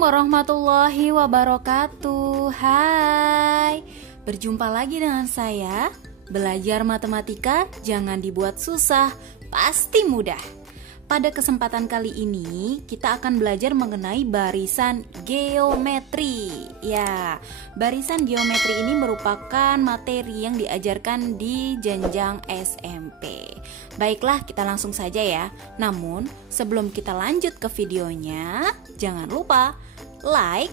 Assalamualaikum warahmatullahi wabarakatuh. Hai, berjumpa lagi dengan saya. Belajar matematika jangan dibuat susah, pasti mudah. Pada kesempatan kali ini kita akan belajar mengenai barisan geometri. Ya, barisan geometri ini merupakan materi yang diajarkan di jenjang SMP. Baiklah, kita langsung saja ya. Namun, sebelum kita lanjut ke videonya, jangan lupa like,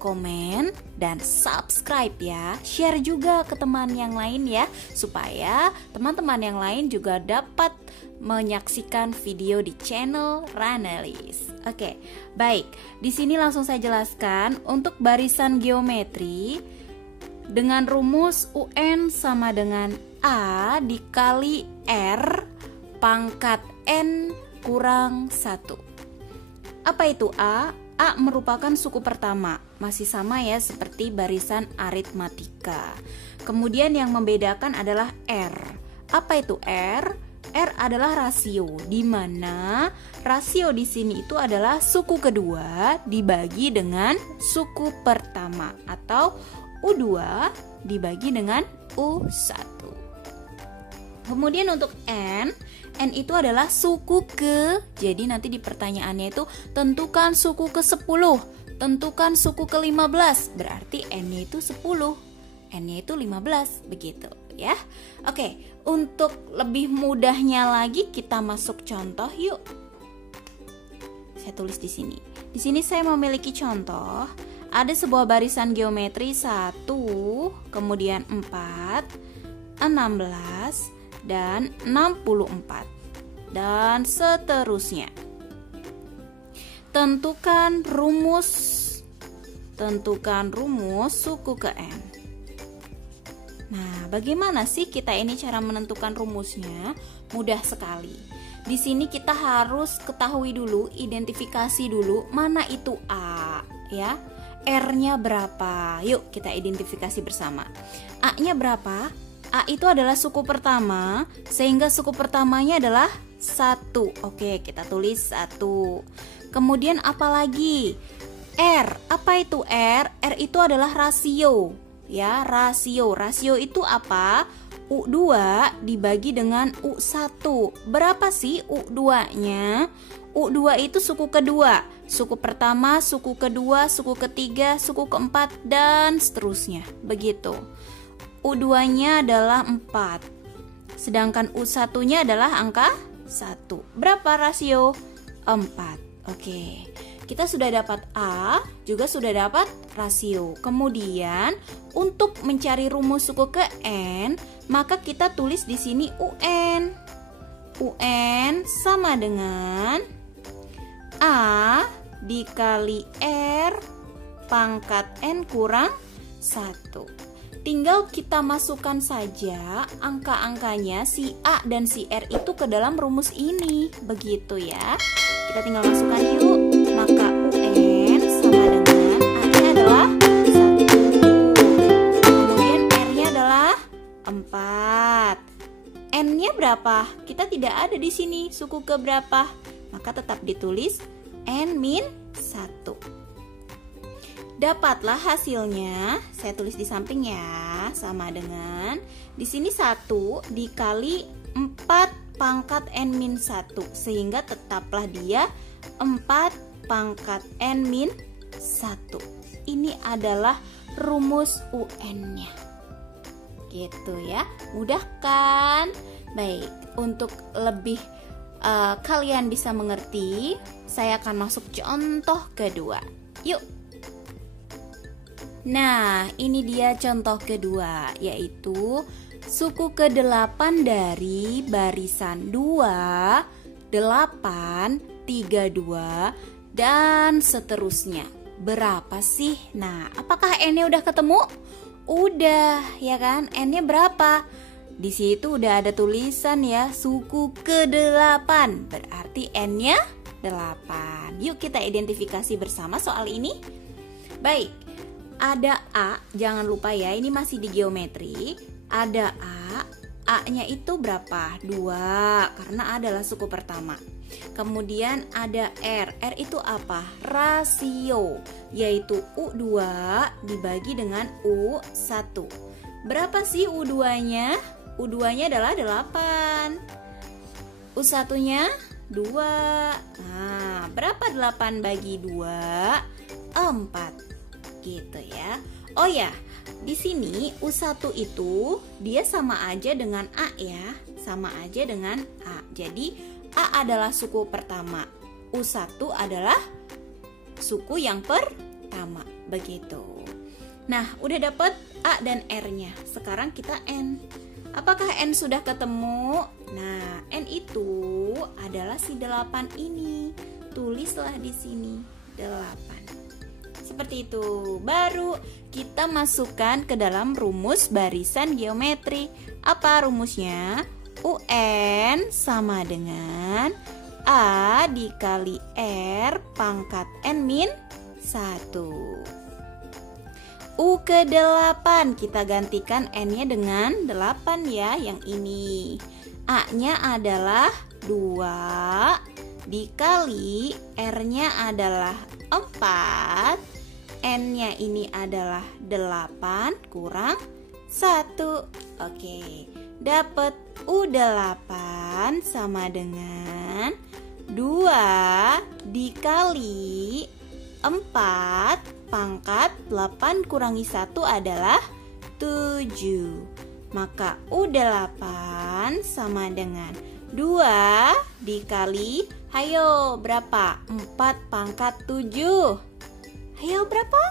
komen, dan subscribe ya. Share juga ke teman yang lain ya, supaya teman-teman yang lain juga dapat menyaksikan video di channel Ranelis. Oke, baik. Di sini langsung saya jelaskan untuk barisan geometri dengan rumus UN sama dengan A dikali R pangkat N kurang 1. Apa itu A? A merupakan suku pertama, masih sama ya seperti barisan aritmatika. Kemudian yang membedakan adalah R. Apa itu R? R adalah rasio, di mana rasio di sini itu adalah suku kedua dibagi dengan suku pertama, atau U2 dibagi dengan U1. Kemudian untuk N itu adalah suku ke, jadi nanti di pertanyaannya itu tentukan suku ke-10, tentukan suku ke-15, berarti N-nya itu 10, N-nya itu 15, begitu ya. Oke, untuk lebih mudahnya lagi kita masuk contoh yuk. Saya tulis di sini. Di sini saya memiliki contoh. Ada sebuah barisan geometri 1, kemudian 4, 16, dan 64, dan seterusnya. Tentukan rumus suku ke N. Nah, bagaimana sih kita ini cara menentukan rumusnya? Mudah sekali. Di sini kita harus ketahui dulu, identifikasi dulu mana itu A, ya. R-nya berapa? Yuk kita identifikasi bersama. A-nya berapa? A itu adalah suku pertama, sehingga suku pertamanya adalah 1. Oke, kita tulis 1. Kemudian apa lagi? R. Apa itu R? R itu adalah rasio. Ya, rasio. Rasio itu apa? U2 dibagi dengan U1. Berapa sih U2-nya? U2 itu suku kedua, suku pertama, suku kedua, suku ketiga, suku keempat, dan seterusnya. Begitu. U2-nya adalah 4. Sedangkan U1-nya adalah angka 1. Berapa rasio? 4. Oke. Kita sudah dapat A, juga sudah dapat rasio. Kemudian, untuk mencari rumus suku ke N, maka kita tulis di sini UN. UN sama dengan A dikali R pangkat N kurang 1. Tinggal kita masukkan saja angka-angkanya si A dan si R itu ke dalam rumus ini. Begitu ya. Kita tinggal masukkan yuk. Maka UN sama dengan A-nya adalah 1. Kemudian R-nya adalah 4. N-nya berapa? Kita tidak ada di sini suku ke berapa. Maka tetap ditulis N-1. Dapatlah hasilnya, saya tulis di samping ya, sama dengan di sini 1 dikali 4 pangkat N-1, sehingga tetaplah dia 4 pangkat N-1. Ini adalah rumus UN-nya. Gitu ya, mudah kan? Baik, untuk lebih kalian bisa mengerti, saya akan masuk contoh kedua. Yuk. Nah, ini dia contoh kedua, yaitu suku ke-8 dari barisan 2, 8, 32, dan seterusnya. Berapa sih? Nah, apakah N-nya udah ketemu? Udah, ya kan? N-nya berapa? Di situ udah ada tulisan ya, suku ke-8. Berarti N-nya 8. Yuk kita identifikasi bersama soal ini. Baik. Ada A, jangan lupa ya, ini masih di geometri. Ada A, A-nya itu berapa? 2, karena A adalah suku pertama. Kemudian ada R. R itu apa? Rasio, yaitu U2 dibagi dengan U1. Berapa sih U2-nya? U2-nya adalah 8. U1-nya 2. Nah, berapa 8 bagi 2? 4. Gitu ya. Oh ya, di sini U1 itu dia sama aja dengan A ya. Sama aja dengan A. Jadi A adalah suku pertama. U1 adalah suku yang pertama. Begitu. Nah, udah dapet A dan R-nya. Sekarang kita N. Apakah N sudah ketemu? Nah, N itu adalah si 8 ini. Tulislah di sini 8. Seperti itu. Baru kita masukkan ke dalam rumus barisan geometri. Apa rumusnya? UN sama dengan A dikali R pangkat N min 1. U ke 8 kita gantikan N-nya dengan 8 ya, yang ini. A-nya adalah 2 dikali R-nya adalah 4. N-nya ini adalah 8 kurang 1. Oke, dapat U8 sama dengan 2 dikali 4 pangkat 8 kurangi 1 adalah 7. Maka U8 sama dengan 2 dikali, hayo berapa? 4 pangkat 7. Hayo berapa?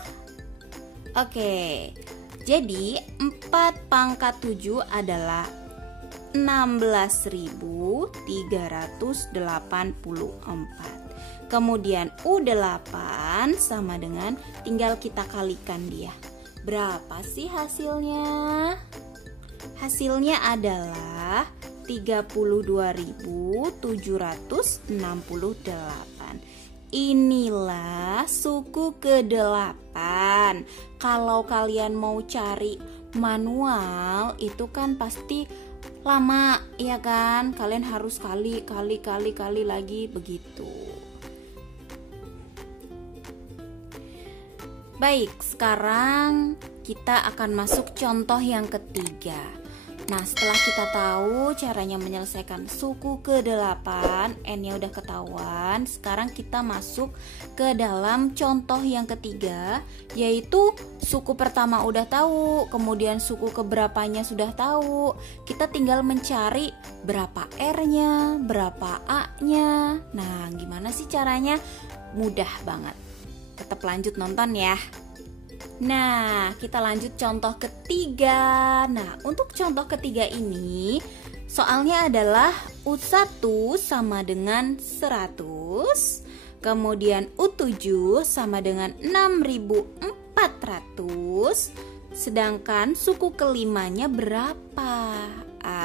Oke, jadi 4 pangkat 7 adalah 16.384. Kemudian U8 sama dengan, tinggal kita kalikan dia. Berapa sih hasilnya? Hasilnya adalah 32.768. Inilah suku ke-8. Kalau kalian mau cari manual itu kan pasti lama, ya kan? Kalian harus kali lagi begitu. Baik, sekarang kita akan masuk contoh yang ketiga. Nah, setelah kita tahu caranya menyelesaikan suku ke-8, N-nya udah ketahuan. Sekarang kita masuk ke dalam contoh yang ketiga, yaitu suku pertama udah tahu, kemudian suku keberapanya sudah tahu. Kita tinggal mencari berapa R-nya, berapa A-nya. Nah, gimana sih caranya? Mudah banget. Tetap lanjut nonton ya. Nah, kita lanjut contoh ketiga. Nah, untuk contoh ketiga ini soalnya adalah U1 sama dengan 100, kemudian U7 sama dengan 6.400, sedangkan suku kelimanya berapa?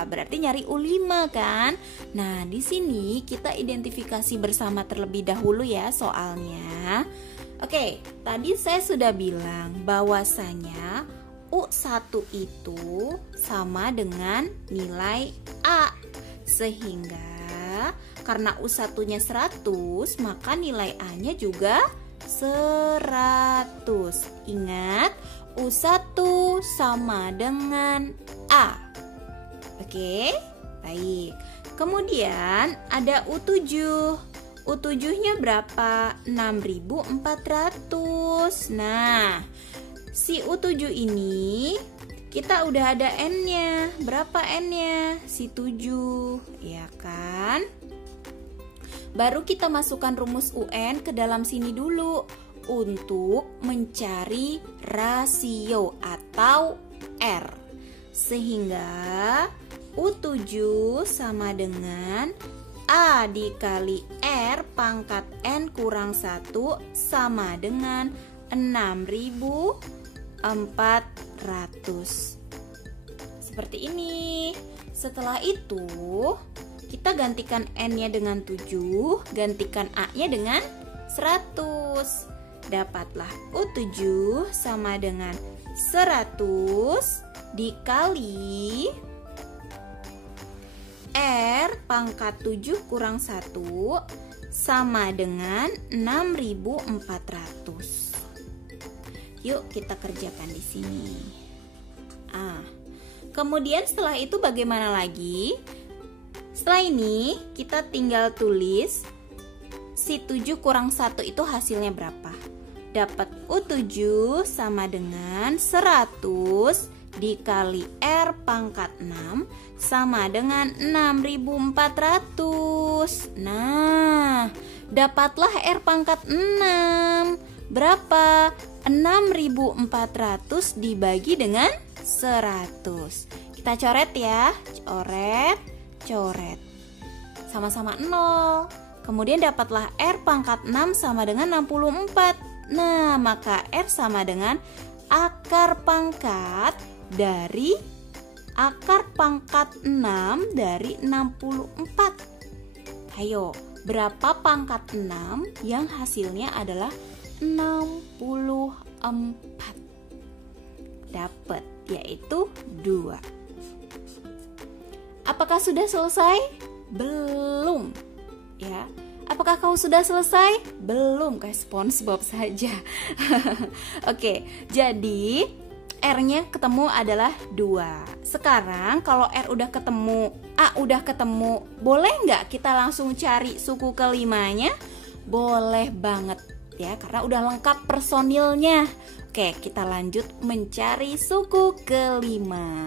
Berarti nyari U5 kan? Nah, di sini kita identifikasi bersama terlebih dahulu ya soalnya. Oke, tadi saya sudah bilang bahwasanya U1 itu sama dengan nilai A. Sehingga karena U1-nya 100, maka nilai A-nya juga 100. Ingat, U1 sama dengan A. Oke, baik. Kemudian ada U7. U7-nya berapa? 6.400. Nah, si U7 ini kita udah ada N-nya. Berapa N-nya? Si 7, ya kan? Baru kita masukkan rumus UN ke dalam sini dulu untuk mencari rasio atau R. Sehingga U7 sama dengan A dikali R pangkat N kurang 1 sama dengan 6.400. Seperti ini. Setelah itu kita gantikan N-nya dengan 7, gantikan A-nya dengan 100. Dapatlah U7 sama dengan 100 dikali R pangkat 7 kurang 1 sama dengan 6.400. Yuk kita kerjakan di sini. Kemudian setelah itu bagaimana lagi? Setelah ini kita tinggal tulis si 7 kurang 1 itu hasilnya berapa? Dapat U7 sama dengan 100 dikali R pangkat 6 sama dengan 6.400. Nah, dapatlah R pangkat 6. Berapa? 6.400 dibagi dengan 100. Kita coret ya. Coret, coret. Sama-sama 0. Kemudian dapatlah R pangkat 6 sama dengan 64. Nah, maka R sama dengan akar pangkat dari akar pangkat 6 dari 64. Ayo, berapa pangkat 6 yang hasilnya adalah 64? Dapat, yaitu 2. Apakah sudah selesai? Belum. Ya. Apakah kau sudah selesai? Belum, kayak SpongeBob saja. Oke, jadi R-nya ketemu adalah 2. Sekarang kalau R udah ketemu, A udah ketemu, boleh nggak kita langsung cari suku kelimanya? Boleh banget ya, karena udah lengkap personilnya. Oke, kita lanjut mencari suku kelima.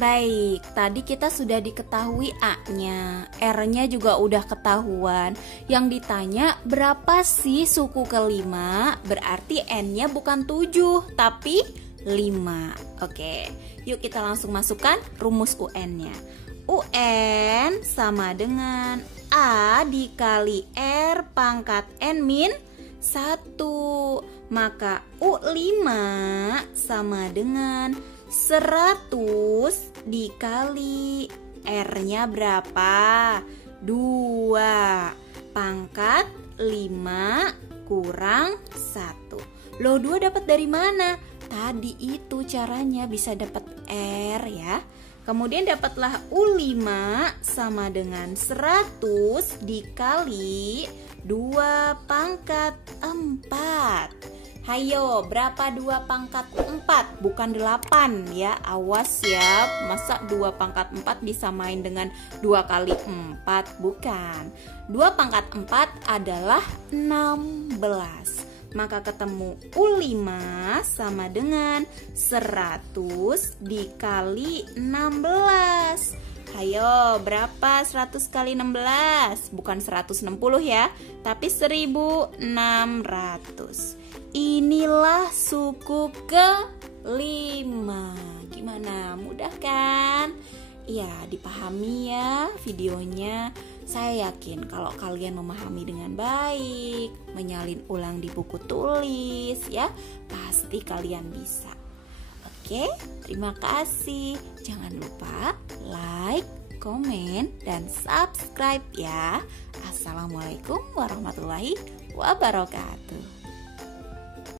Baik, tadi kita sudah diketahui A-nya, R-nya juga udah ketahuan. Yang ditanya berapa sih suku kelima? Berarti N-nya bukan 7, tapi 5. Oke, yuk kita langsung masukkan rumus UN-nya. UN sama dengan A dikali R pangkat N min 1. Maka U5 sama dengan 100 dikali R-nya berapa? 2 pangkat 5 kurang 1. Loh, 2 dapat dari mana? Tadi itu caranya bisa dapat R ya. Kemudian dapatlah U5 sama dengan 100 dikali 2 pangkat 4. Hayo, berapa 2 pangkat 4? Bukan 8 ya, awas ya. Masa 2 pangkat 4 disamain dengan 2 kali 4? Bukan. 2 pangkat 4 adalah 16. Maka ketemu U5 sama dengan 100 dikali 16. Hayo, berapa 100 kali 16? Bukan 160 ya, tapi 1600. Inilah suku kelima. Gimana? Mudah kan? Ya, dipahami ya videonya. Saya yakin kalau kalian memahami dengan baik, menyalin ulang di buku tulis ya, pasti kalian bisa. Oke, terima kasih. Jangan lupa like, komen, dan subscribe ya. Assalamualaikum warahmatullahi wabarakatuh.